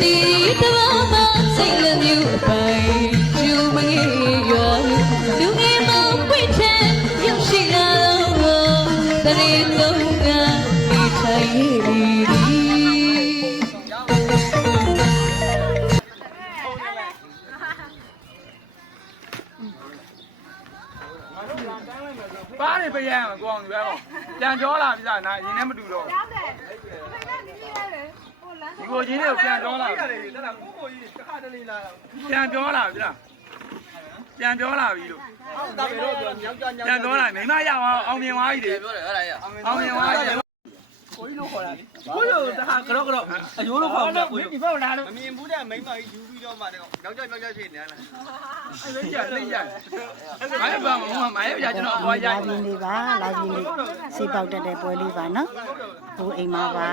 ဒီတဘာမစိတ်လည်းမြူပိုင်ကျူမငေးရွာလူငယ်မပွင့်ချင်ရုပ်ရှိလာတော့တရေသုံးကမိထိုင်ရီပါနေပြရမှာကိုအောင်ပြောပြန်ကြောလာပြီလားနာရင်နဲ့မတူတော့ဒီကိုချင်းတွေပြန်ကြောလာပြီတက်တာကိုကြီးတစ်ခါတလေလာပြန်ကြောလာပြီလားပြန်ကြောလာပြီလို့ဟုတ်တာပဲတော့ပြောညောင်းညောင်းပြန်ကြောလာမိမရအောင်မြင်သွားပြီလေပြောတယ်ဟုတ်လားအောင်မြင်သွားပြီကိုကြီးလို့ခေါ်တာကိုကြီးလို့တခါကတော့အယိုးလို့ခေါ်တာကိုကြီးဒီဘက်လာလို့မမြင်ဘူးတဲ့မိမကြီးယူပြီးတော့မှတော့ယောက်ျားဖြစ်နေလားအဲ့လိုကြလိမ့်ရဘာလဲဘာမရကျွန်တော်ဘွားရိုက်နေ ပါလာပြင်းလေးစေးပေါက်တက်တဲ့ပွဲလေးပါနော်ဟိုအိမ်မှာပါ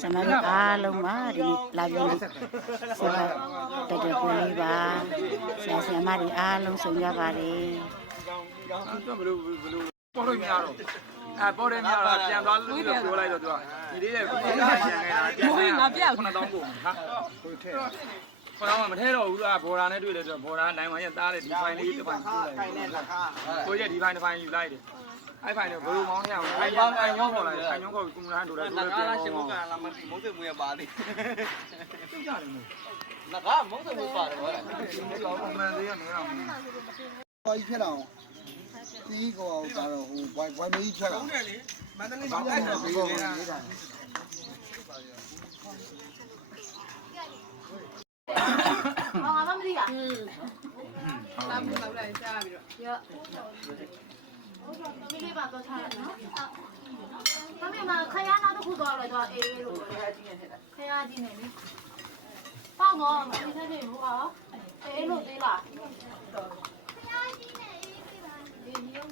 ဆမတို့အားလုံးပါဒီလာပြင်းလေးစေးပေါက်တက်တဲ့ပွဲလေးပါဆရာဆရာမတွေအားလုံးဆုံကြပါတယ် တော့ဘယ်လိုပေါ်လို့မရတော့ပေါ်တယ်များပြန်သွားလို့ပြောလိုက်တော့သူကဒီလေးရဲ့ပြန်နေတာပြန်ငါပြ9000ကိုဟာကိုထဲခေါင်းကမထဲတော့ဘူးလားဘော်ဒါနဲ့တွေ့တယ်ဆိုတော့ဘော်ဒါနိုင်ဝိုင်းရသားတယ်ဒီဖိုင်လေးတစ်ဖိုင်ခိုင်းနေလက်ခါကိုရဲ့ဒီဖိုင်တစ်ဖိုင်ယူလိုက်တယ်အဲ့ဖိုင်တော့ဘယ်လိုမောင်းရအောင်အဲ့ပေါင်းအိုင်ညောင်းခေါ်လိုက်အိုင်ညောင်းခေါ်ကုမ္မရန်တို့လည်းငါကရှင်မကလာမသိမုန်းစမွေးပါသေးသူကြတယ်မို့ငါကမုန်းစမွေးပါတယ်ဟောလားဒီလောက်မှန်သေးရမင်းအောင်ဘာကြီးဖြစ်အောင်ဒီကောကတော့ဟိုဘွိုင်းမေးချက်တာဟုတ်တယ်လေမန္တလေးကအဲ့ဒါပြီးနေတာအော်ငါမမသိတာလာမှုလောက်လိုက်ရှားပြီးတော့ရောမလေးပါတော့ထားရနော်မမေမခရနာတစ်ခုတော့လိုက်တော့အေးလို့ခရကြီးနေတယ်ခရကြီးနေပြီပေါ့မောမသိသေးဘူးဟောအေးလို့သေးလားခရကြီးနေအေးပြီပါဒီမျိုး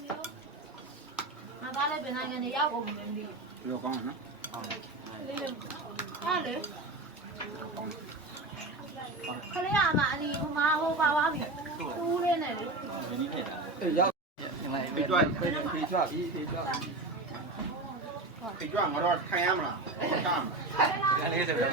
ငါသားလည်းပြန်နိုင်ငံနေရောက်ကုန်ပြီမသိဘူးဘယ်လိုကောင်းလဲနော်လေးလေးဟာလေခလေးရမှာအလီဟိုမှာဟိုပါသွားပြီတူးလေးနဲ့လေဒီနေ့ဖြစ်တာအေးရောက်ဖေးကြွဖေးကြွပြီဖေးကြွဖေးကြွငါတော့ထိုင်ရမလားဟုတ်တာမလားအဲ့လေးဆိုတော့